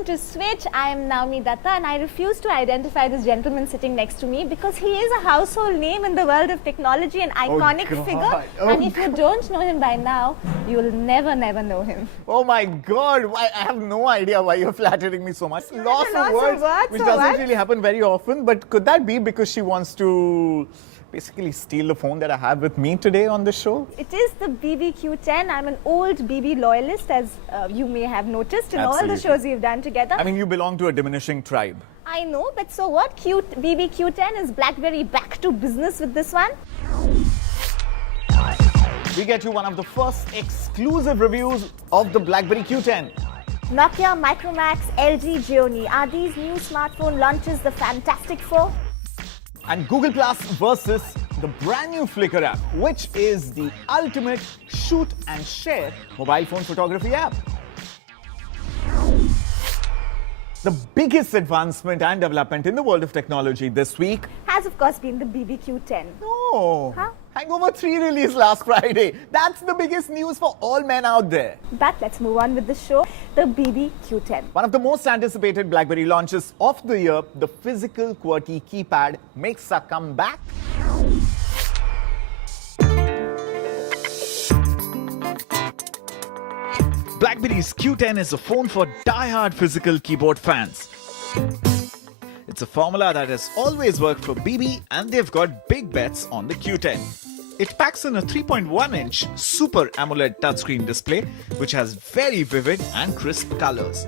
welcome to Switch. I am Naomi Datta and I refuse to identify this gentleman sitting next to me because he is a household name in the world of technology, an iconic figure. And if you don't know him by now, you will never know him. Oh my God, I have no idea why you're flattering me so much. Loss of words, which doesn't really happen very often, but could that be because she wants to basically steal the phone that I have with me today on the show? It is the BB Q10. I'm an old BB loyalist, as you may have noticed in all the shows we've done together. I mean, you belong to a diminishing tribe. I know, but so what? BB Q10, is BlackBerry back to business with this one? We get you one of the first exclusive reviews of the BlackBerry Q10. Nokia, Micromax, LG, Gionee. Are these new smartphone launches the Fantastic Four? And Google Plus versus the brand new Flickr app, which is the ultimate shoot and share mobile phone photography app. The biggest advancement and development in the world of technology this week has of course been the BB Q10. No. Huh? Hangover 3 released last Friday. That's the biggest news for all men out there. But let's move on with the show, the BB Q10. One of the most anticipated BlackBerry launches of the year, the physical QWERTY keypad makes a comeback. BlackBerry's Q10 is a phone for die-hard physical keyboard fans. It's a formula that has always worked for BB, and they've got big bets on the Q10. It packs in a 3.1-inch Super AMOLED touchscreen display, which has very vivid and crisp colors.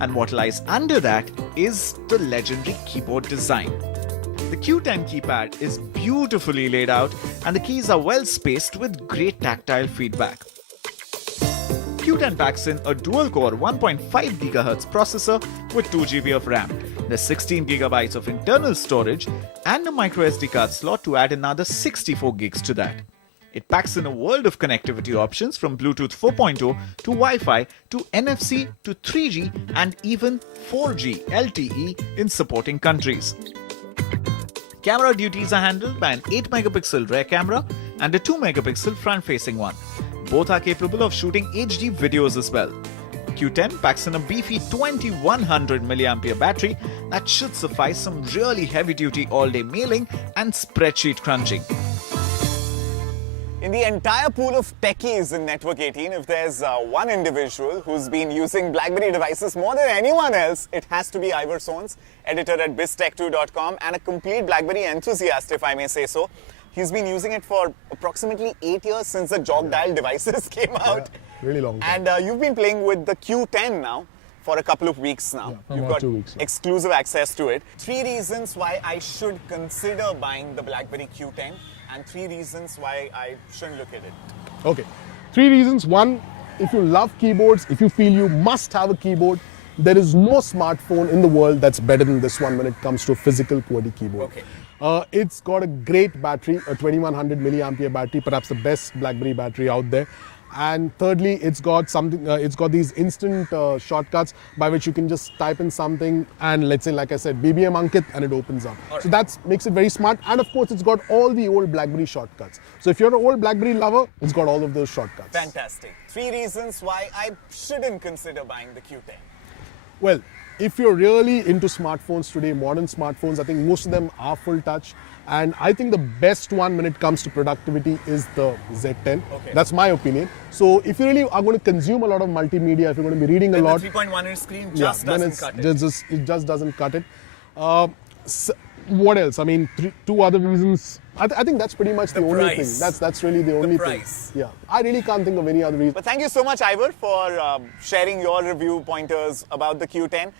And what lies under that is the legendary keyboard design. The Q10 keypad is beautifully laid out, and the keys are well spaced with great tactile feedback. Q10 packs in a dual-core 1.5 GHz processor with 2 GB of RAM. There's 16 GB of internal storage and a microSD card slot to add another 64 gigs to that. It packs in a world of connectivity options from Bluetooth 4.0 to Wi-Fi to NFC to 3G and even 4G LTE in supporting countries. Camera duties are handled by an 8-megapixel rear camera and a 2-megapixel front-facing one. Both are capable of shooting HD videos as well. Q10 packs in a beefy 2100 mAh battery that should suffice some really heavy-duty all-day mailing and spreadsheet crunching. In the entire pool of techies in Network 18, if there's one individual who's been using BlackBerry devices more than anyone else, it has to be Ivor Soanes, editor at biztech2.com and a complete BlackBerry enthusiast, if I may say so. He's been using it for approximately 8 years since the jog dial devices came out. Yeah, really long time. And you've been playing with the Q10 now for a couple of weeks now. Yeah, You've about got 2 weeks. exclusive access to it. 3 reasons why I should consider buying the BlackBerry Q10 and 3 reasons why I shouldn't look at it. Okay, 3 reasons. One, if you love keyboards, if you feel you must have a keyboard, there is no smartphone in the world that's better than this one when it comes to a physical QWERTY keyboard. Okay. It's got a great battery, a 2100 mAh battery, perhaps the best BlackBerry battery out there. And thirdly, it's got something. It's got these instant shortcuts by which you can just type in something and, let's say, like I said, BBM Ankit, and it opens up. Right. So that makes it very smart. And of course, it's got all the old BlackBerry shortcuts. So if you're an old BlackBerry lover, it's got all of those shortcuts. Fantastic. 3 reasons why I shouldn't consider buying the Q10. Well, if you're really into smartphones today, modern smartphones, I think most of them are full touch. And I think the best one when it comes to productivity is the Z10. Okay. That's my opinion. So if you really are going to consume a lot of multimedia, if you're going to be reading a lot, the 3.1-inch screen just doesn't cut it. It just doesn't cut it. So what else? I mean, 2 other reasons. I think that's pretty much the only thing. That's really the only thing. Yeah, I really can't think of any other reason. But thank you so much, Ivor, for sharing your review pointers about the Q10.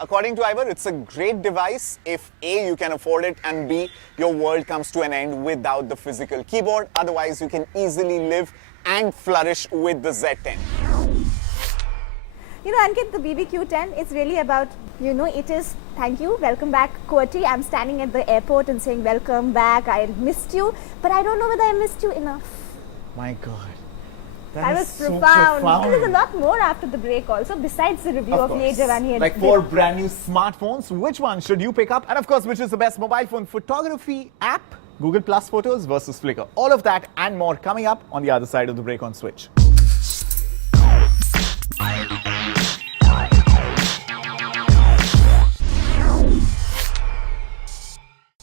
According to Ivor, it's a great device if A, you can afford it, and B, your world comes to an end without the physical keyboard. Otherwise, you can easily live and flourish with the Z10. You know, Ankit, the BB Q10 is really about, it is, thank you, welcome back, QWERTY. I'm standing at the airport and saying, welcome back, I missed you, but I don't know whether I missed you enough. My God. That was so profound. There's a lot more after the break also, besides the review of Gionee E3. Like 4 brand new smartphones, which one should you pick up? And of course, which is the best mobile phone photography app? Google Plus Photos versus Flickr. All of that and more coming up on the other side of the break on Switch.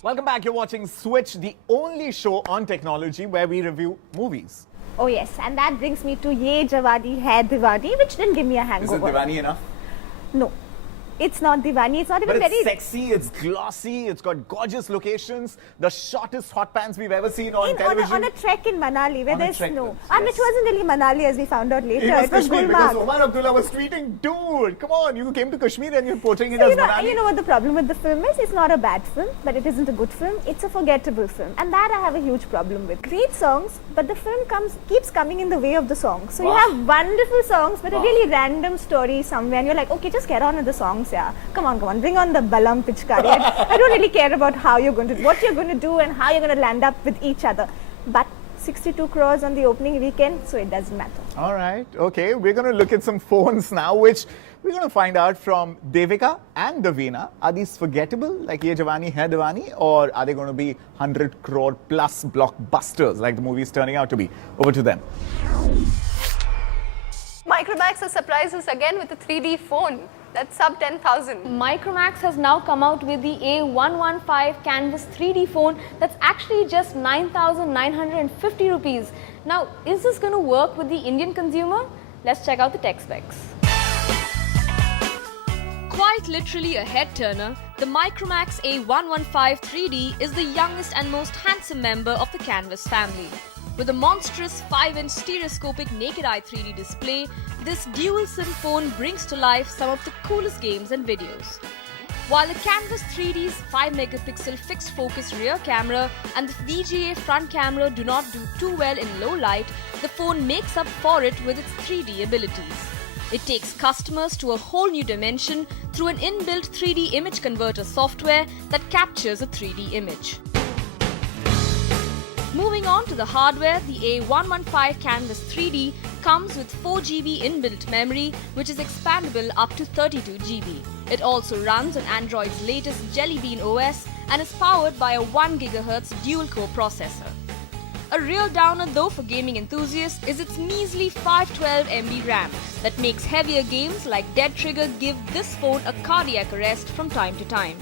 Welcome back. You're watching Switch, the only show on technology where we review movies. Oh yes, and that brings me to Ye Jawani Hai Diwani, which didn't give me a Is hangover. it Diwani enough? No. It's not Diwani, it's not even But it's very... sexy, it's glossy, it's got gorgeous locations, the shortest hot pants we've ever seen on television. On a trek in Manali where On a there's trek, snow. yes. Which wasn't really Manali as we found out later. It was Kashmir because Gulmarg. Omar Abdullah was tweeting, dude, come on, you came to Kashmir and you're portraying it as Manali. You know what the problem with the film is? It's not a bad film, but it isn't a good film. It's a forgettable film. And that I have a huge problem with. Great songs, but the film keeps coming in the way of the songs. So you have wonderful songs, but a really random story somewhere. And you're like, okay, just get on with the songs, yeah. Come on. Bring on the Balam Pichkari. I don't really care about what you're going to do and how you're going to land up with each other. But 62 crores on the opening weekend, so it doesn't matter. All right, okay, we're going to look at some phones now, which we're going to find out from Devika and Davina. Are these forgettable, like Ye Jawani Hai Diwani, or are they going to be 100 crore plus blockbusters, like the movie's turning out to be? Over to them. Micromax has surprised us again with a 3D phone that's sub 10,000. Micromax has now come out with the A115 Canvas 3D phone that's actually just 9,950 rupees. Now, is this going to work with the Indian consumer? Let's check out the tech specs. Quite literally a head-turner, the Micromax A115 3D is the youngest and most handsome member of the Canvas family. With a monstrous 5-inch stereoscopic naked eye 3D display, this dual SIM phone brings to life some of the coolest games and videos. While the Canvas 3D's 5-megapixel fixed focus rear camera and the VGA front camera do not do too well in low light, the phone makes up for it with its 3D abilities. It takes customers to a whole new dimension through an inbuilt 3D image converter software that captures a 3D image. Moving on to the hardware, the A115 Canvas 3D comes with 4GB inbuilt memory, which is expandable up to 32GB. It also runs on Android's latest Jelly Bean OS and is powered by a 1GHz dual-core processor. A real downer though for gaming enthusiasts is its measly 512MB RAM that makes heavier games like Dead Trigger give this phone a cardiac arrest from time to time.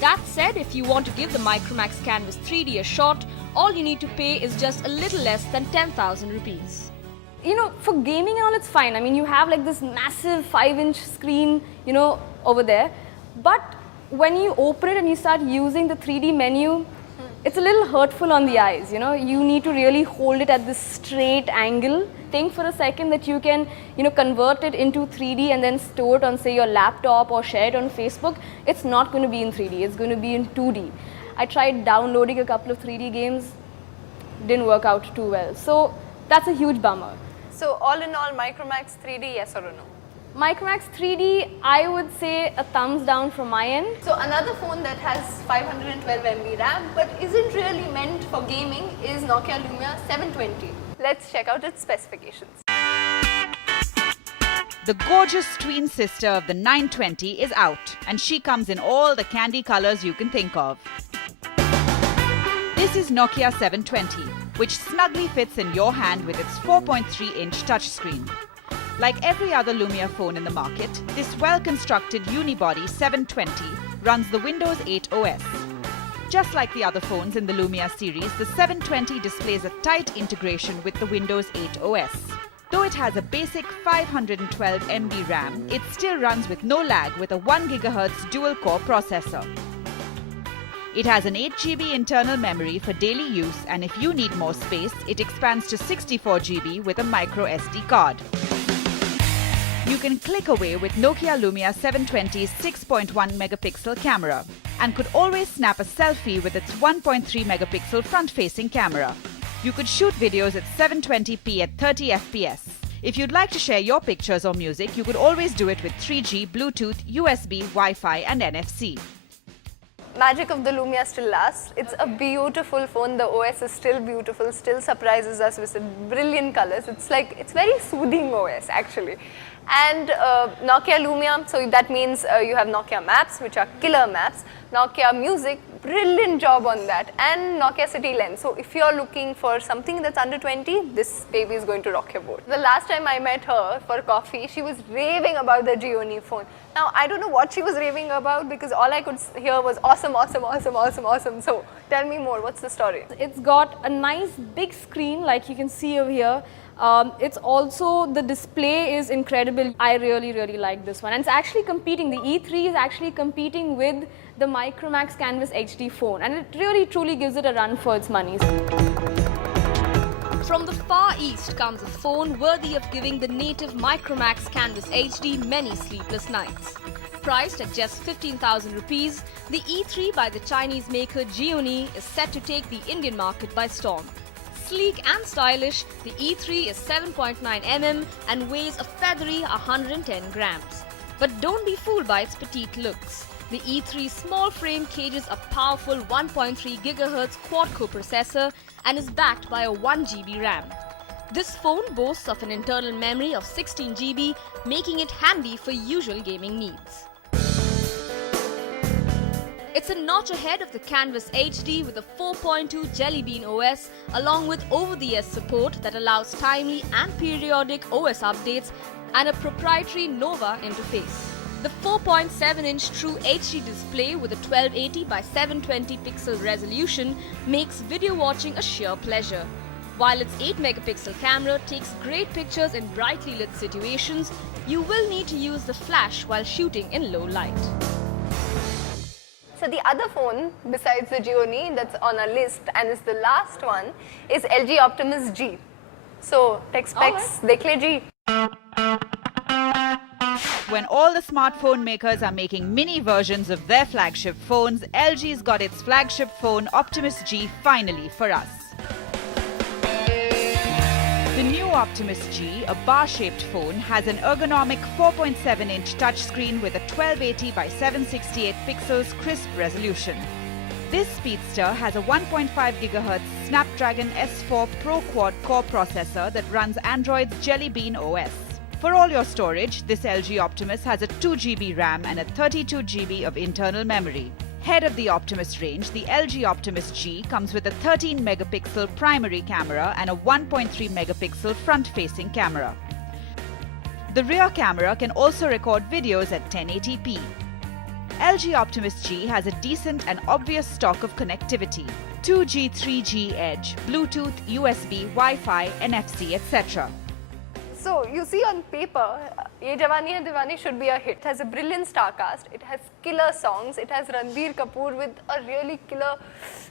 That said, if you want to give the Micromax Canvas 3D a shot, all you need to pay is just a little less than 10,000 rupees. You know, for gaming and all, it's fine. I mean, you have like this massive 5-inch screen, over there. But when you open it and you start using the 3D menu, it's a little hurtful on the eyes, You need to really hold it at this straight angle. Think for a second that you can, convert it into 3D and then store it on, say, your laptop or share it on Facebook. It's not going to be in 3D. It's going to be in 2D. I tried downloading a couple of 3D games. Didn't work out too well. So that's a huge bummer. So all in all, Micromax 3D, yes or no? Micromax 3D, I would say a thumbs down from my end. So another phone that has 512MB RAM but isn't really meant for gaming is Nokia Lumia 720. Let's check out its specifications. The gorgeous twin sister of the 920 is out, and she comes in all the candy colors you can think of. This is Nokia 720, which snugly fits in your hand with its 4.3-inch touchscreen. Like every other Lumia phone in the market, this well-constructed unibody 720 runs the Windows 8 OS. Just like the other phones in the Lumia series, the 720 displays a tight integration with the Windows 8 OS. Though it has a basic 512MB RAM, it still runs with no lag with a 1GHz dual-core processor. It has an 8GB internal memory for daily use, and if you need more space, it expands to 64GB with a micro SD card. You can click away with Nokia Lumia 720's 6.1-megapixel camera and could always snap a selfie with its 1.3-megapixel front-facing camera. You could shoot videos at 720p at 30 FPS. If you'd like to share your pictures or music, you could always do it with 3G, Bluetooth, USB, Wi-Fi and NFC. Magic of the Lumia still lasts. It's a beautiful phone. The OS is still beautiful, still surprises us with brilliant colors. It's very soothing OS actually. And Nokia Lumia, so that means you have Nokia Maps, which are killer maps. Nokia Music, brilliant job on that. And Nokia City Lens. So if you're looking for something that's under 20, this baby is going to rock your boat. The last time I met her for coffee, she was raving about the Gionee phone. Now, I don't know what she was raving about because all I could hear was awesome, awesome, awesome, awesome, awesome. So tell me more, what's the story? It's got a nice big screen like you can see over here. It's also, the display is incredible. I really, really like this one. And it's actually competing, the E3 is actually competing with the Micromax Canvas HD phone. And it really, truly gives it a run for its money. From the far east comes a phone worthy of giving the native Micromax Canvas HD many sleepless nights. Priced at just 15,000 rupees, the E3 by the Chinese maker Gionee is set to take the Indian market by storm. Sleek and stylish, the E3 is 7.9 mm and weighs a feathery 110 grams. But don't be fooled by its petite looks. The E3's small frame cages a powerful 1.3 GHz quad-core processor and is backed by a 1 GB RAM. This phone boasts of an internal memory of 16 GB, making it handy for usual gaming needs. It's a notch ahead of the Canvas HD with a 4.2 Jelly Bean OS along with over-the-air support that allows timely and periodic OS updates and a proprietary Nova interface. The 4.7-inch True HD display with a 1280 by 720 pixel resolution makes video watching a sheer pleasure. While its 8-megapixel camera takes great pictures in brightly lit situations, you will need to use the flash while shooting in low light. So the other phone besides the Gionee that's on our list and is the last one is LG Optimus G. So tech specs, dekh le G. When all the smartphone makers are making mini versions of their flagship phones, LG's got its flagship phone Optimus G finally for us. The new Optimus G, a bar-shaped phone, has an ergonomic 4.7-inch touchscreen with a 1280 by 768 pixels crisp resolution. This speedster has a 1.5 GHz Snapdragon S4 Pro quad-core processor that runs Android's Jelly Bean OS. For all your storage, this LG Optimus has a 2 GB RAM and a 32 GB of internal memory. Head of the Optimus range, the LG Optimus G comes with a 13-megapixel primary camera and a 1.3 megapixel front-facing camera. The rear camera can also record videos at 1080p. LG Optimus G has a decent and obvious stock of connectivity: 2G, 3G Edge, Bluetooth, USB, Wi-Fi, NFC, etc. So you see on paper, Ye Jawani Hai Diwani should be a hit. It has a brilliant star cast, it has killer songs, it has Ranbir Kapoor with a really killer,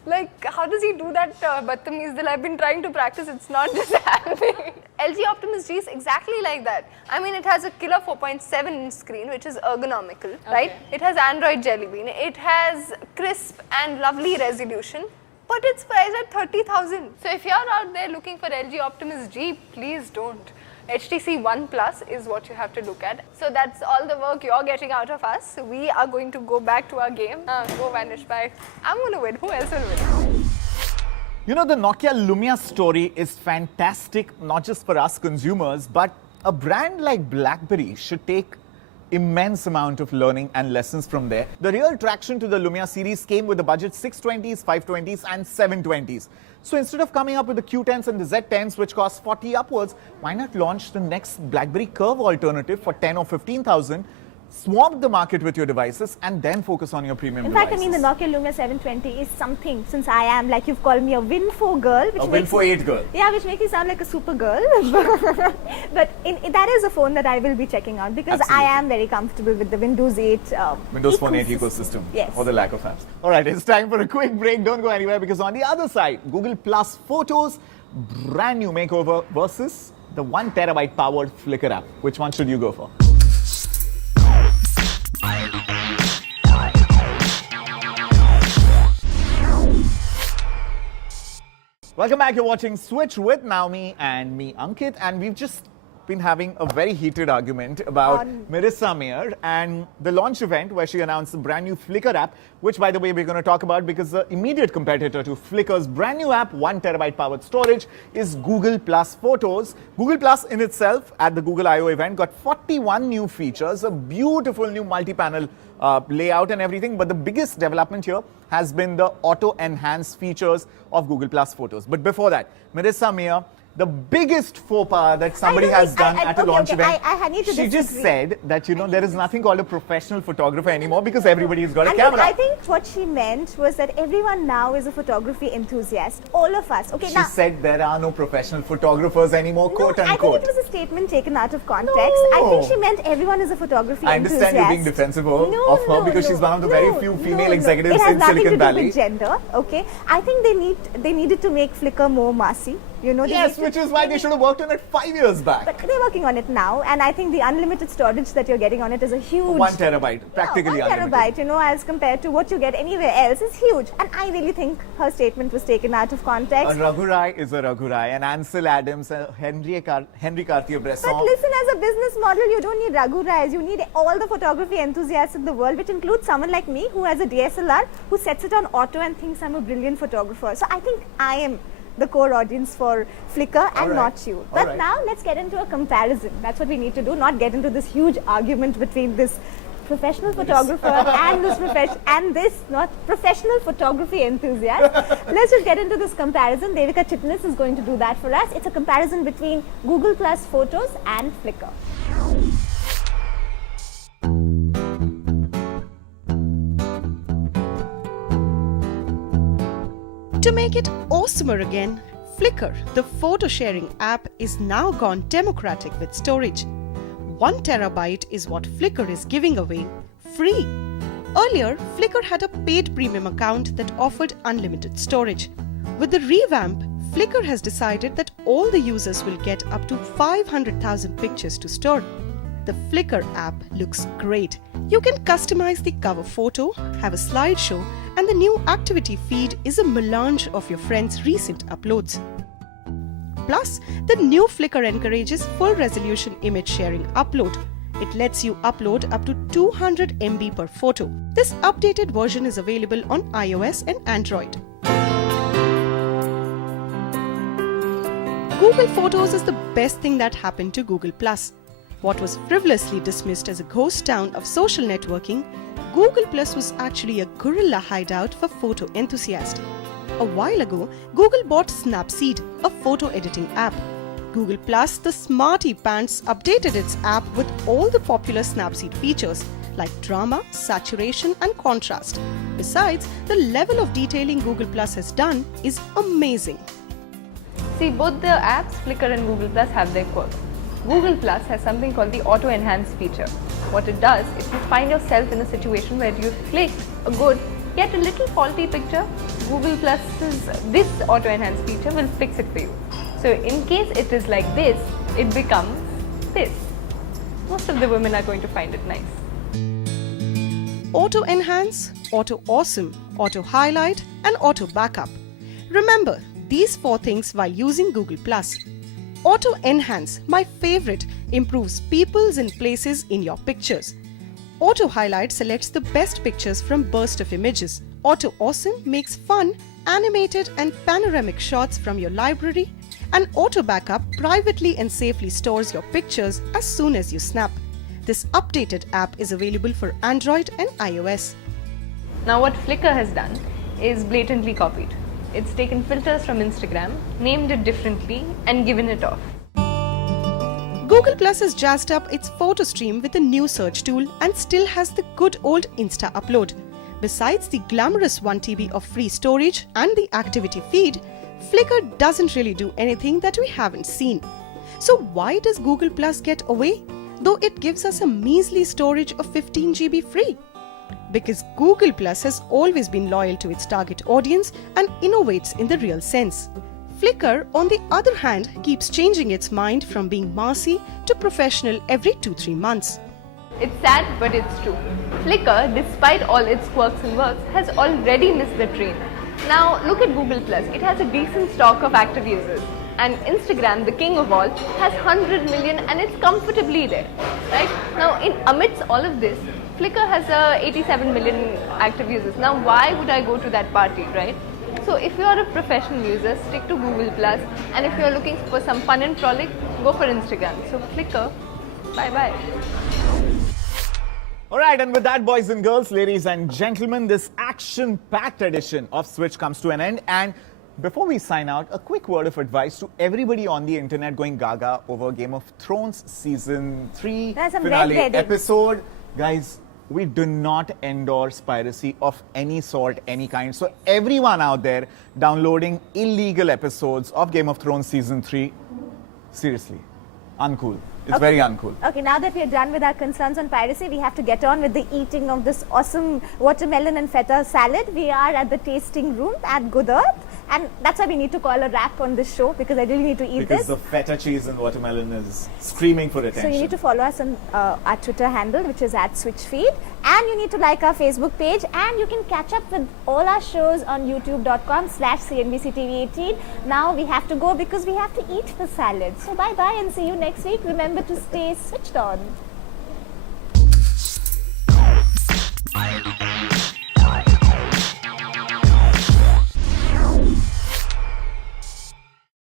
like how does he do that Badtameez Dil? I've been trying to practice, it's not just happening. LG Optimus G is exactly like that. I mean, it has a killer 4.7-inch screen which is ergonomical, right? It has Android Jelly Bean, it has crisp and lovely resolution. But it's priced at 30,000. So if you're out there looking for LG Optimus G, please don't. HTC One Plus is what you have to look at. So that's all the work you're getting out of us. We are going to go back to our game. Go Vanish, bye. I'm going to win. Who else will win? You know, the Nokia Lumia story is fantastic, not just for us consumers, but a brand like BlackBerry should take immense amount of learning and lessons from there. The real traction to the Lumia series came with the budget 620s, 520s and 720s. So instead of coming up with the Q10s and the Z10s which cost 40 upwards, why not launch the next BlackBerry Curve alternative for 10 or 15,000? Swamp the market with your devices and then focus on your premium devices. In fact, I mean, the Nokia Lumia 720 is something, since I am, like you've called me a Win4 girl. Which a Win4 8 girl. Yeah, which makes me sound like a super girl. But that is a phone that I will be checking out because Absolutely. I am very comfortable with the Windows 8 Windows Phone 8 ecosystem. Yes. Or the lack of apps. Alright, it's time for a quick break. Don't go anywhere because on the other side, Google Plus Photos, brand new makeover versus the 1 terabyte powered Flickr app. Which one should you go for? Welcome back. You're watching Switch with Naomi and me, Ankit, and we've just been having a very heated argument about Marissa Mayer and the launch event where she announced the brand new Flickr app, which, by the way, we're going to talk about because the immediate competitor to Flickr's brand new app, 1 terabyte powered storage, is Google Plus Photos. Google Plus in itself at the Google I/O event got 41 new features, a beautiful new multi-panel layout and everything. But the biggest development here has been the auto-enhance features of Google Plus Photos. But before that, Marissa Mayer, the biggest faux pas that somebody has done at a launch event. I need to she just disagree. said that, there is nothing called a professional photographer anymore because everybody's got a camera. I think what she meant was that everyone now is a photography enthusiast. All of us. Okay, She now said there are no professional photographers anymore, quote I unquote. think it was a statement taken out of context. I No. think she meant everyone is a photography I enthusiast. understand you're being defensive of her because she's one of the very few female executives It has in nothing Silicon to Valley. do with gender. Okay, I think they needed to make Flickr more massy. They Yes, need which to- is why they should have worked on it 5 years back. But they're working on it now, and I think the unlimited storage that you're getting on it is a huge 1 terabyte, practically 1 unlimited. terabyte, as compared to what you get anywhere else, is huge. And I really think her statement was taken out of A context. Raghu Rai is a Raghu Rai, and Ansel Adams, Henry Cartier-Bresson. But listen, as a business model, you don't need Raghu Rais. You need all the photography enthusiasts in the world, which includes someone like me who has a DSLR, who sets it on auto and thinks I'm a brilliant photographer. So I think I am the core audience for Flickr and right. not you. All But right. now let's get into a comparison. That's what we need to do, not get into this huge argument between this professional photographer and this not professional photography enthusiast. Let's just get into this comparison. Devika Chitnis is going to do that for us. It's a comparison between Google Plus Photos and Flickr. To make it awesomer again, Flickr, the photo sharing app, is now gone democratic with storage. 1 terabyte is what Flickr is giving away free. Earlier, Flickr had a paid premium account that offered unlimited storage. With the revamp, Flickr has decided that all the users will get up to 500,000 pictures to store. The Flickr app looks great. You can customize the cover photo, have a slideshow, and the new activity feed is a melange of your friends' recent uploads. Plus, the new Flickr encourages full resolution image sharing upload. It lets you upload up to 200 MB per photo. This updated version is available on iOS and Android. Google Photos is the best thing that happened to Google+. What was frivolously dismissed as a ghost town of social networking, Google Plus was actually a guerrilla hideout for photo enthusiasts. A while ago, Google bought Snapseed, a photo editing app. Google Plus, the smarty pants, updated its app with all the popular Snapseed features like drama, saturation, and contrast. Besides, the level of detailing Google Plus has done is amazing. See, both the apps, Flickr and Google Plus, have their quirks. Google Plus has something called the auto enhance feature. What it does is you find yourself in a situation where you click a good yet a little faulty picture, Google Plus's this auto enhance feature will fix it for you. So in case it is like this, it becomes this. Most of the women are going to find it nice. Auto Enhance, Auto Awesome, Auto Highlight, and Auto Backup. Remember these 4 things while using Google+. Auto Enhance, my favorite, improves peoples and places in your pictures. Auto Highlight selects the best pictures from burst of images. Auto Awesome makes fun, animated and panoramic shots from your library. And Auto Backup privately and safely stores your pictures as soon as you snap. This updated app is available for Android and iOS. Now what Flickr has done is blatantly copied. It's taken filters from Instagram, named it differently and given it off. Google Plus has jazzed up its photo stream with a new search tool and still has the good old Insta upload. Besides the glamorous 1 TB of free storage and the activity feed, Flickr doesn't really do anything that we haven't seen. So why does Google Plus get away, though it gives us a measly storage of 15 GB free? Because Google Plus has always been loyal to its target audience and innovates in the real sense. Flickr, on the other hand, keeps changing its mind from being massy to professional every 2-3 months. It's sad, but it's true. Flickr, despite all its quirks and works, has already missed the train. Now look at Google Plus. It has a decent stock of active users. And Instagram, the king of all, has 100 million and it's comfortably there, right? Now, amidst all of this, Flickr has 87 million active users. Now, why would I go to that party, right? So, if you are a professional user, stick to Google+, and if you are looking for some fun and frolic, go for Instagram. So, Flickr, bye-bye. Alright, and with that, boys and girls, ladies and gentlemen, this action-packed edition of Switch comes to an end. And before we sign out, a quick word of advice to everybody on the internet going gaga over Game of Thrones Season 3 finale episode. Guys, we do not endorse piracy of any sort, any kind. So everyone out there downloading illegal episodes of Game of Thrones Season 3, seriously, uncool. It's very uncool. Okay, now that we are done with our concerns on piracy, we have to get on with the eating of this awesome watermelon and feta salad. We are at the tasting room at Good Earth, and that's why we need to call a wrap on this show, because I really need to eat this. Because the feta cheese and watermelon is screaming for attention. So you need to follow us on our Twitter handle, which is @SwitchFeed, and you need to like our Facebook page, and you can catch up with all our shows on youtube.com/CNBC-TV18. Now we have to go because we have to eat the salad. So bye-bye and see you next week. Remember to stay switched on.